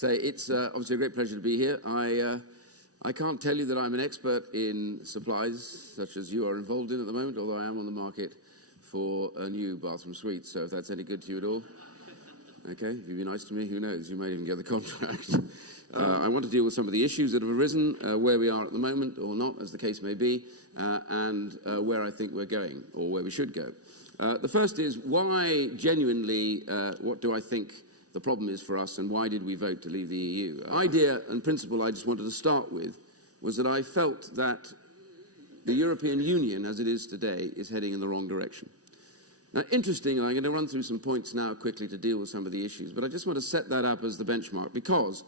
say it's obviously a great pleasure to be here. I can't tell you that I'm an expert in supplies such as you are involved in at the moment, although I am on the market for a new bathroom suite, so if that's any good to you at all. Okay, if you'd be nice to me, who knows, you may even get the contract. I want to deal with some of the issues that have arisen, where we are at the moment or not, as the case may be, and where I think we're going, or where we should go. The first is why genuinely, what do I think the problem is for us, and why did we vote to leave the EU? Idea and principle I just wanted to start with was that I felt that the European Union, as it is today, is heading in the wrong direction. Now, interestingly, I'm going to run through some points now quickly to deal with some of the issues, but I just want to set that up as the benchmark, because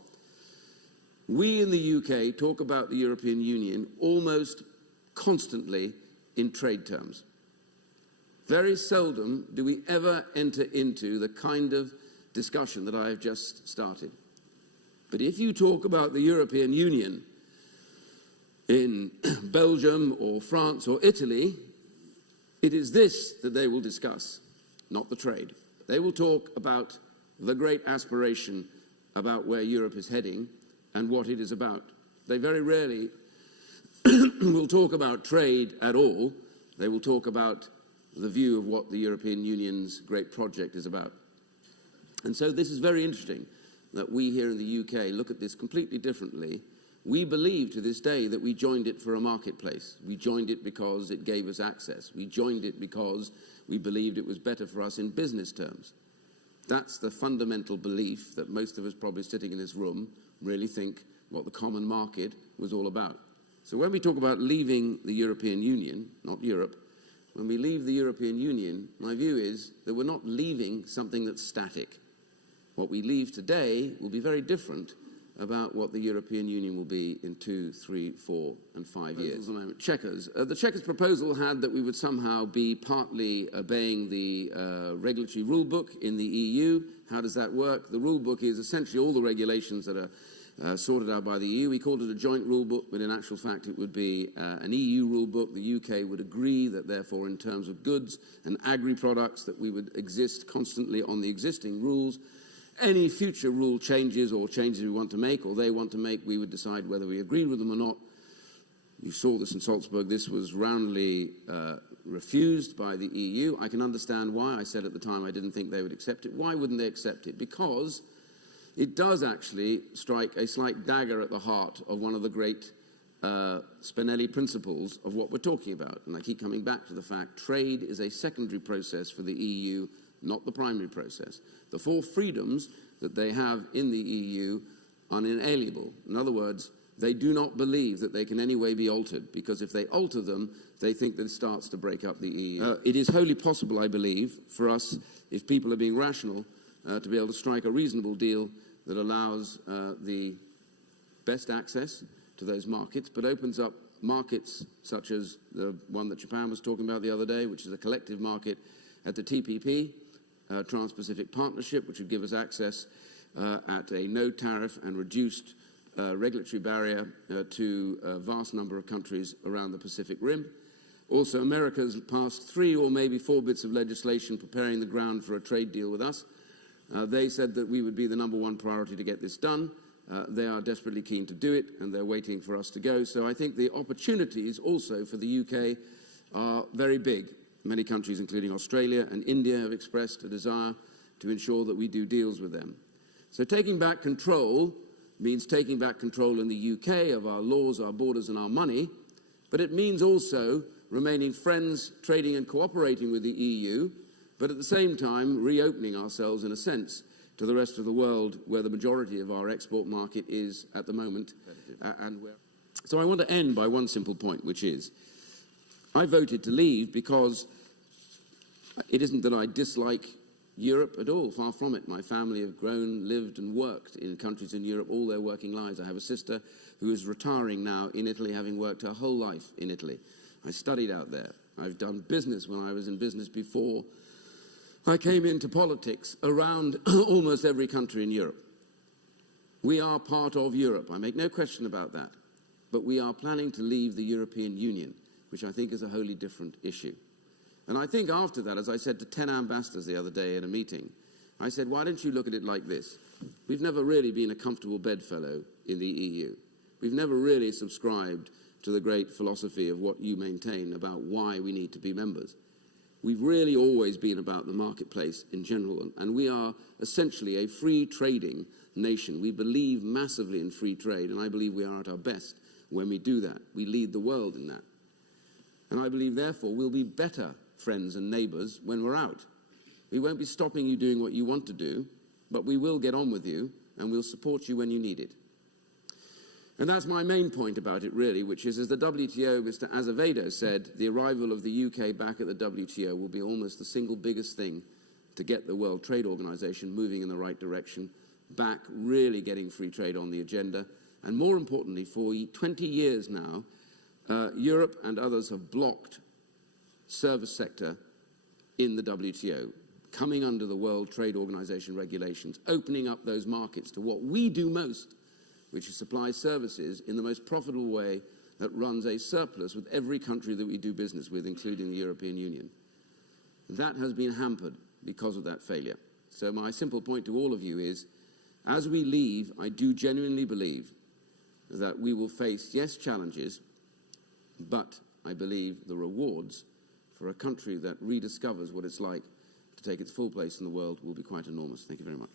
we in the UK talk about the European Union almost constantly in trade terms. Very seldom do we ever enter into the kind of discussion that I have just started. But if you talk about the European Union in Belgium or France or Italy, it is this that they will discuss, not the trade. They will talk about the great aspiration about where Europe is heading and what it is about. They very rarely will talk about trade at all. They will talk about the view of what the European Union's great project is about. And so this is very interesting that we here in the UK look at this completely differently. We believe to this day that we joined it for a marketplace. We joined it because it gave us access. We joined it because we believed it was better for us in business terms. That's the fundamental belief that most of us probably sitting in this room really think what the common market was all about. So when we talk about leaving the European Union, not Europe, when we leave the European Union, my view is that we're not leaving something that's static. What we leave today will be very different about what the European Union will be in 2, 3, 4 and 5 years. Chequers. The Chequers proposal had that we would somehow be partly obeying the regulatory rule book in the EU. How does that work? The rule book is essentially all the regulations that are sorted out by the EU. We called it a joint rule book, but in actual fact it would be an EU rule book. The UK would agree that therefore in terms of goods and agri-products that we would exist constantly on the existing rules. Any future rule changes or changes we want to make or they want to make, we would decide whether we agree with them or not. You saw this in Salzburg. This was roundly refused by the EU. I can understand why. I said at the time I didn't think they would accept it. Why wouldn't they accept it? Because it does actually strike a slight dagger at the heart of one of the great Spinelli principles of what we're talking about. And I keep coming back to the fact trade is a secondary process for the EU, not the primary process. The 4 freedoms that they have in the EU are inalienable. In other words, they do not believe that they can in any way be altered, because if they alter them, they think that it starts to break up the EU. It is wholly possible, I believe, for us, if people are being rational, to be able to strike a reasonable deal that allows the best access to those markets, but opens up markets such as the one that Japan was talking about the other day, which is a collective market at the TPP, Trans-Pacific Partnership, which would give us access at a no tariff and reduced regulatory barrier to a vast number of countries around the Pacific Rim. Also, America's passed 3 or maybe 4 bits of legislation preparing the ground for a trade deal with us. They said that we would be the #1 priority to get this done. They are desperately keen to do it, and they're waiting for us to go. So I think the opportunities also for the UK are very big. Many countries, including Australia and India, have expressed a desire to ensure that we do deals with them. So taking back control means taking back control in the UK of our laws, our borders and our money, but it means also remaining friends, trading and cooperating with the EU, but at the same time reopening ourselves in a sense to the rest of the world where the majority of our export market is at the moment. So I want to end by one simple point, which is I voted to leave because it isn't that I dislike Europe at all, far from it. My family have grown, lived and worked in countries in Europe all their working lives. I have a sister who is retiring now in Italy, having worked her whole life in Italy. I studied out there. I've done business when I was in business before I came into politics around almost every country in Europe. We are part of Europe, I make no question about that. But we are planning to leave the European Union, which I think is a wholly different issue. And I think after that, as I said to 10 ambassadors the other day in a meeting, I said, why don't you look at it like this? We've never really been a comfortable bedfellow in the EU. We've never really subscribed to the great philosophy of what you maintain about why we need to be members. We've really always been about the marketplace in general, and we are essentially a free trading nation. We believe massively in free trade, and I believe we are at our best when we do that. We lead the world in that. And I believe, therefore, we'll be better friends and neighbours when we're out. We won't be stopping you doing what you want to do, but we will get on with you, and we'll support you when you need it. And that's my main point about it, really, which is, as the WTO, Mr. Azevedo said, the arrival of the UK back at the WTO will be almost the single biggest thing to get the World Trade Organization moving in the right direction, back really getting free trade on the agenda. And more importantly, for 20 years now, Europe and others have blocked service sector in the WTO, coming under the World Trade Organization regulations, opening up those markets to what we do most, which is supply services in the most profitable way that runs a surplus with every country that we do business with, including the European Union. That has been hampered because of that failure. So my simple point to all of you is, as we leave, I do genuinely believe that we will face, yes, challenges, but I believe the rewards for a country that rediscovers what it's like to take its full place in the world will be quite enormous. Thank you very much.